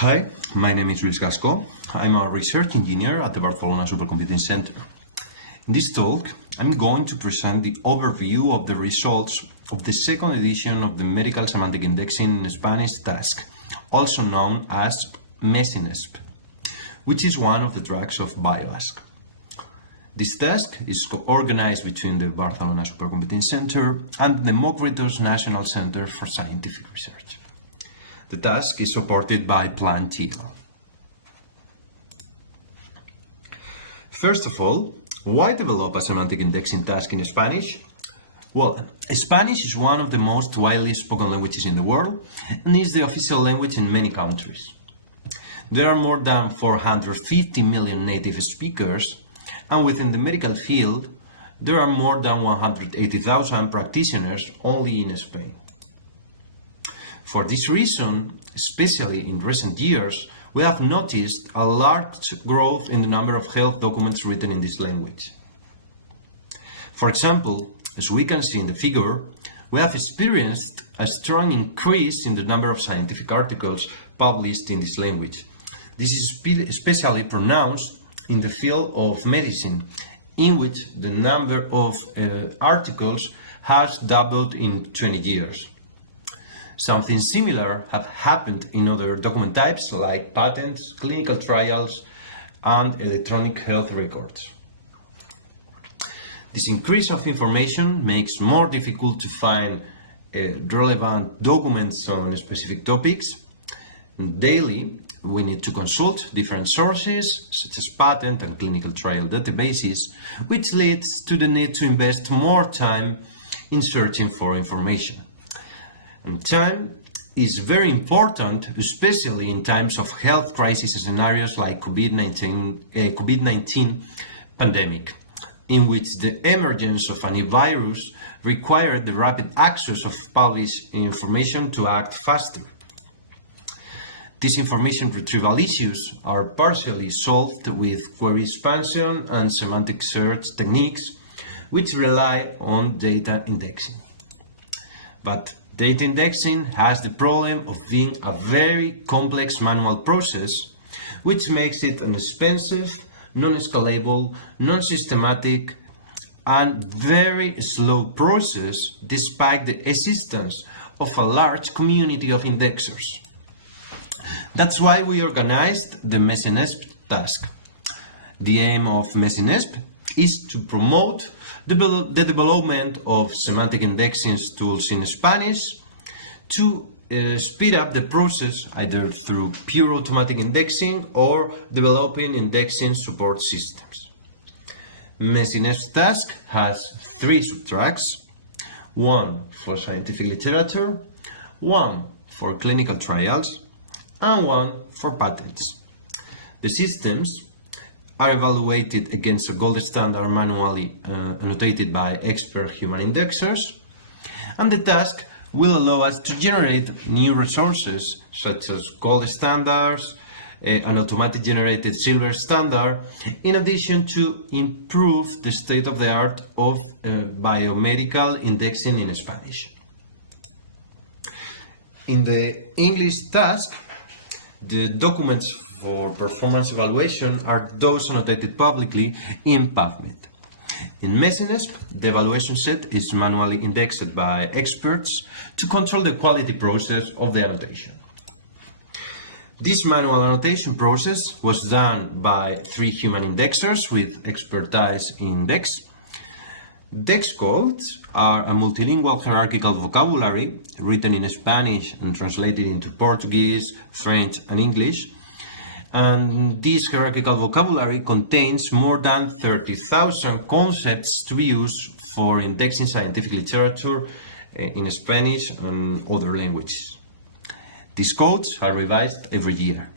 Hi, my name is Gasco. I'm a research engineer at the Barcelona Supercomputing Center. In this talk, I'm going to present the overview of the results of the second edition of the Medical Semantic Indexing in Spanish task, also known as MESINESP, which is one of the tracks of BioASQ. This task is organized between the Barcelona Supercomputing Center and the Democritus National Center for Scientific Research. The task is supported by Plan TL. First of all, why develop a semantic indexing task in Spanish? Well, Spanish is one of the most widely spoken languages in the world and is the official language in many countries. There are more than 450 million native speakers, and within the medical field, there are more than 180,000 practitioners only in Spain. For this reason, especially in recent years, we have noticed a large growth in the number of health documents written in this language. For example, as we can see in the figure, we have experienced a strong increase in the number of scientific articles published in this language. This is especially pronounced in the field of medicine, in which the number of articles has doubled in 20 years. Something similar have happened in other document types like patents, clinical trials, and electronic health records. This increase of information makes it more difficult to find relevant documents on specific topics. Daily, we need to consult different sources, such as patent and clinical trial databases, which leads to the need to invest more time in searching for information. And time is very important, especially in times of health crisis scenarios like COVID-19 pandemic, in which the emergence of a new virus required the rapid access of published information to act faster. These information retrieval issues are partially solved with query expansion and semantic search techniques, which rely on data indexing. But data indexing has the problem of being a very complex manual process, which makes it an expensive, non-scalable, non-systematic, and very slow process despite the existence of a large community of indexers. That's why we organized the MESINESP task. The aim of MESINESP is to promote the development of semantic indexing tools in Spanish, to speed up the process either through pure automatic indexing or developing indexing support systems. MESINESP task has 3 subtracks, one for scientific literature, one for clinical trials, and one for patents. The systems are evaluated against a gold standard manually annotated by expert human indexers, and the task will allow us to generate new resources such as gold standards, an automatic generated silver standard, in addition to improve the state of the art of biomedical indexing in Spanish. In the English task, the documents for performance evaluation are those annotated publicly in PubMed. In MESINESP, the evaluation set is manually indexed by experts to control the quality process of the annotation. This manual annotation process was done by 3 human indexers with expertise in DeCS. DeCS codes are a multilingual hierarchical vocabulary written in Spanish and translated into Portuguese, French, and English. And this hierarchical vocabulary contains more than 30,000 concepts to be used for indexing scientific literature in Spanish and other languages. These codes are revised every year.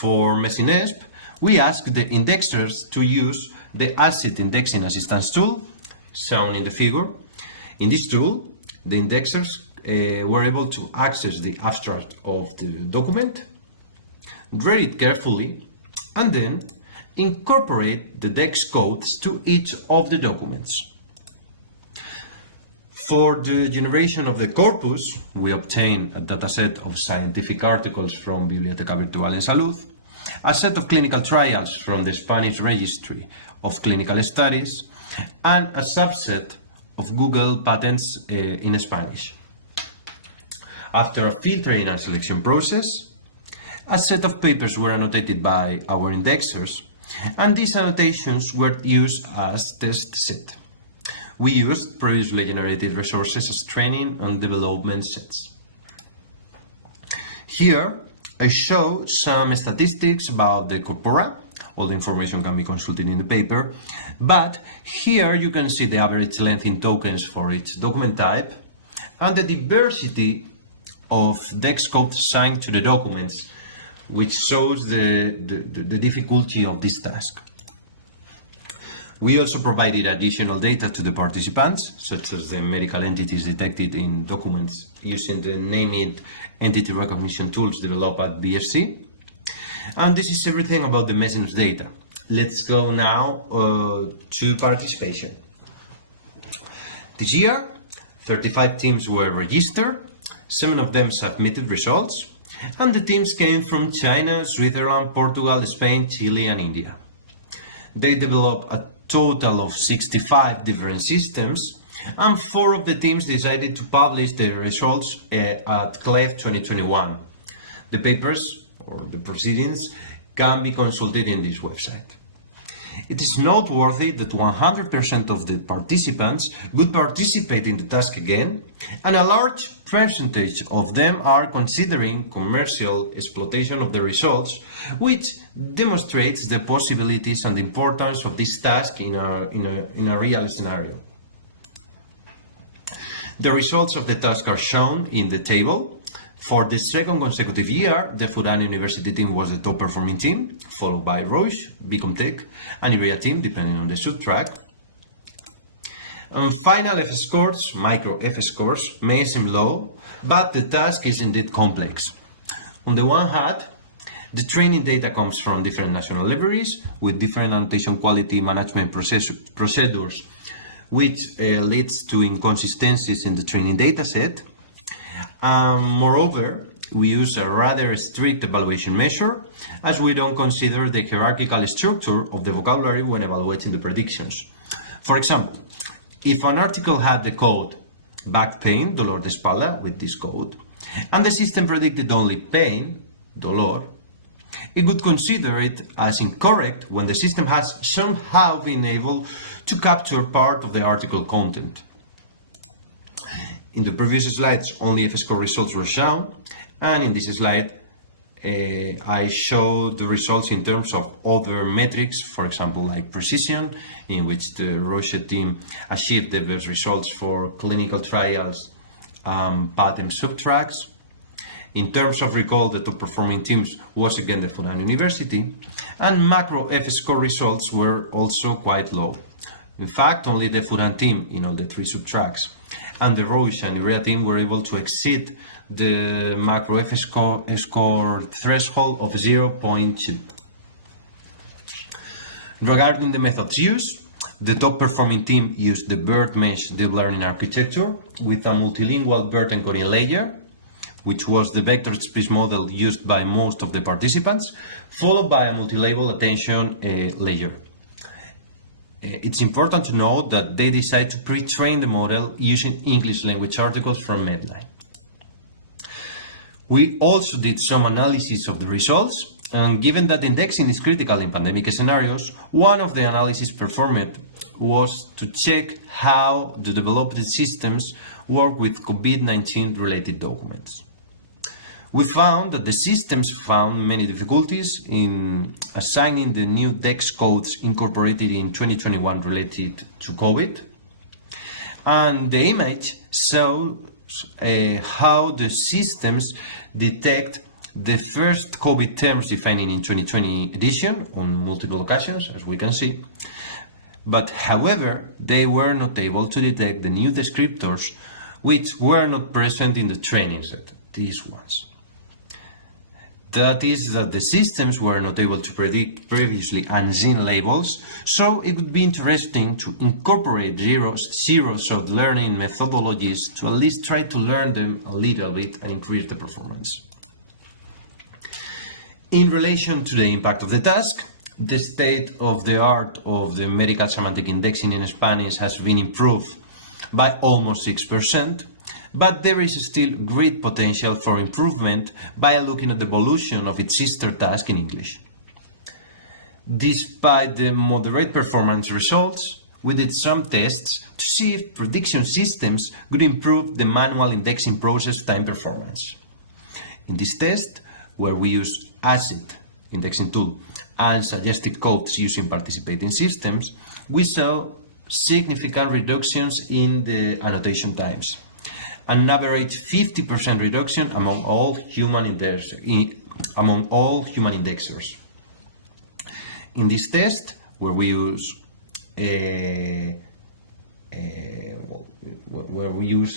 For MESINESP, we ask the indexers to use the ASIT indexing assistance tool, shown in the figure. In this tool, the indexers were able to access the abstract of the document, read it carefully, and then incorporate the DeCS codes to each of the documents. For the generation of the corpus, we obtain a dataset of scientific articles from Biblioteca Virtual en Salud, a set of clinical trials from the Spanish Registry of Clinical Studies, and a subset of Google patents in Spanish. After a filtering and selection process, a set of papers were annotated by our indexers, and these annotations were used as test set. We used previously generated resources as training and development sets. Here, I show some statistics about the corpora. All the information can be consulted in the paper, but here you can see the average length in tokens for each document type and the diversity of text code assigned to the documents, which shows the difficulty of this task. We also provided additional data to the participants, such as the medical entities detected in documents using the named entity recognition tools developed at BSc. And this is everything about the MESINESP data. Let's go now to participation. This year, 35 teams were registered, 7 of them submitted results, and the teams came from China, Switzerland, Portugal, Spain, Chile, and India. They developed a total of 65 different systems, and 4 of the teams decided to publish their results at CLEF 2021. The papers, or the proceedings, can be consulted in this website. It is noteworthy that 100% of the participants would participate in the task again, and a large percentage of them are considering commercial exploitation of the results, which demonstrates the possibilities and the importance of this task in a real scenario. The results of the task are shown in the table. For the second consecutive year, the Fudan University team was the top performing team, followed by Roche, Bicomtech, and Iberia team, depending on the subtrack. And final F scores, micro F scores, may seem low, but the task is indeed complex. On the one hand, the training data comes from different national libraries with different annotation quality management procedures, which leads to inconsistencies in the training data set. Moreover, we use a rather strict evaluation measure, as we don't consider the hierarchical structure of the vocabulary when evaluating the predictions. For example, if an article had the code back pain, dolor de espalda, with this code, and the system predicted only pain, dolor, it would consider it as incorrect when the system has somehow been able to capture part of the article content. In the previous slides, only F-score results were shown, and in this slide, I showed the results in terms of other metrics, for example, like precision, in which the Roche team achieved the best results for clinical trials, patent subtracts. In terms of recall, the top performing teams was again the Fudan University, and macro F-score results were also quite low. In fact, only the Fudan team in all the 3 subtracts and the Roche and Iberia team were able to exceed the macro F-score threshold of 0.2. Regarding the methods used, the top performing team used the BERT mesh deep learning architecture with a multilingual BERT encoding layer, which was the vector space model used by most of the participants, followed by a multilabel attention layer. It's important to note that they decided to pre-train the model using English language articles from Medline. We also did some analysis of the results, and given that indexing is critical in pandemic scenarios, one of the analyses performed was to check how the developed systems work with COVID-19 related documents. We found that the systems found many difficulties in assigning the new text codes incorporated in 2021 related to COVID. And the image shows how the systems detect the first COVID terms defined in 2020 edition on multiple occasions, as we can see. But however, they were not able to detect the new descriptors which were not present in the training set, these ones. That is that the systems were not able to predict previously unseen labels, so it would be interesting to incorporate zero-shot learning methodologies to at least try to learn them a little bit and increase the performance. In relation to the impact of the task, the state of the art of the medical semantic indexing in Spanish has been improved by almost 6%, but there is still great potential for improvement by looking at the evolution of its sister task in English. Despite the moderate performance results, we did some tests to see if prediction systems could improve the manual indexing process time performance. In this test, where we use ASIT indexing tool and suggested codes using participating systems, we saw significant reductions in the annotation times, an average 50% reduction among all human indexers. In this test, where we use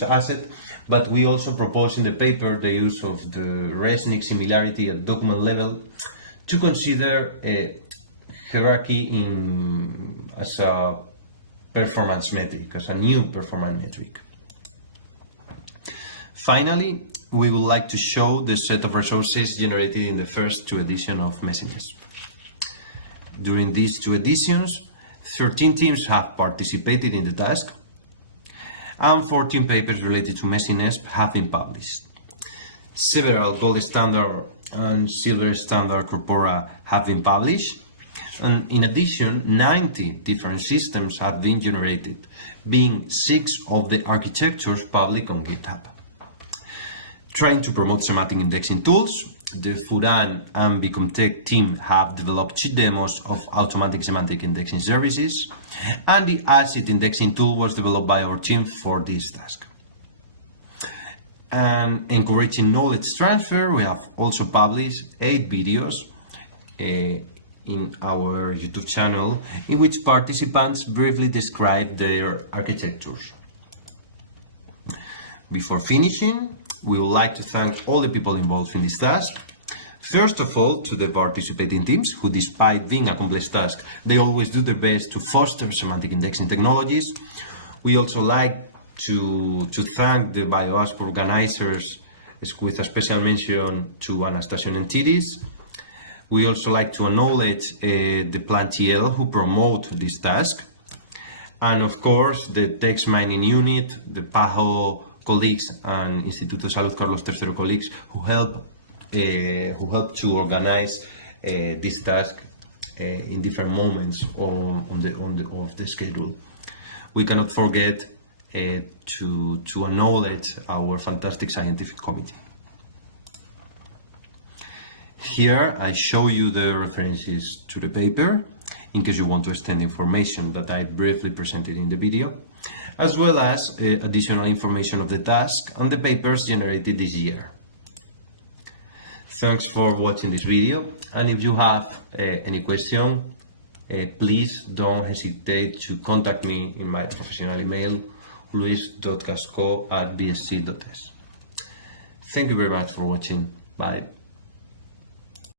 ASIT, but we also propose in the paper the use of the Resnick similarity at document level to consider a hierarchy as a performance metric, as a new performance metric. Finally, we would like to show the set of resources generated in the first 2 editions of MESINESP. During these 2 editions, 13 teams have participated in the task, and 14 papers related to MESINESP have been published. Several gold standard and silver standard corpora have been published, and in addition, 90 different systems have been generated, being 6 of the architectures public on GitHub. Trying to promote semantic indexing tools, the Furan and Bicomtech team have developed 2 demos of automatic semantic indexing services, and the ASIT indexing tool was developed by our team for this task. And encouraging knowledge transfer, we have also published 8 videos in our YouTube channel in which participants briefly describe their architectures. Before finishing, we would like to thank all the people involved in this task. First of all, to the participating teams, who despite being a complex task, they always do their best to foster semantic indexing technologies. We also like to thank the BioASQ organizers, with a special mention to Anastasia and Tidis. We also like to acknowledge the Plantiel who promote this task. And of course, the text mining unit, the PAHO colleagues and Instituto Salud Carlos III colleagues who help to organize this task in different moments of the schedule. We cannot forget to acknowledge our fantastic scientific committee. Here I show you the references to the paper in case you want to extend information that I briefly presented in the video, as well as additional information of the task and the papers generated this year. Thanks for watching this video, and if you have any question, please don't hesitate to contact me in my professional email, luis.gasco@bsc.es. Thank you very much for watching. Bye.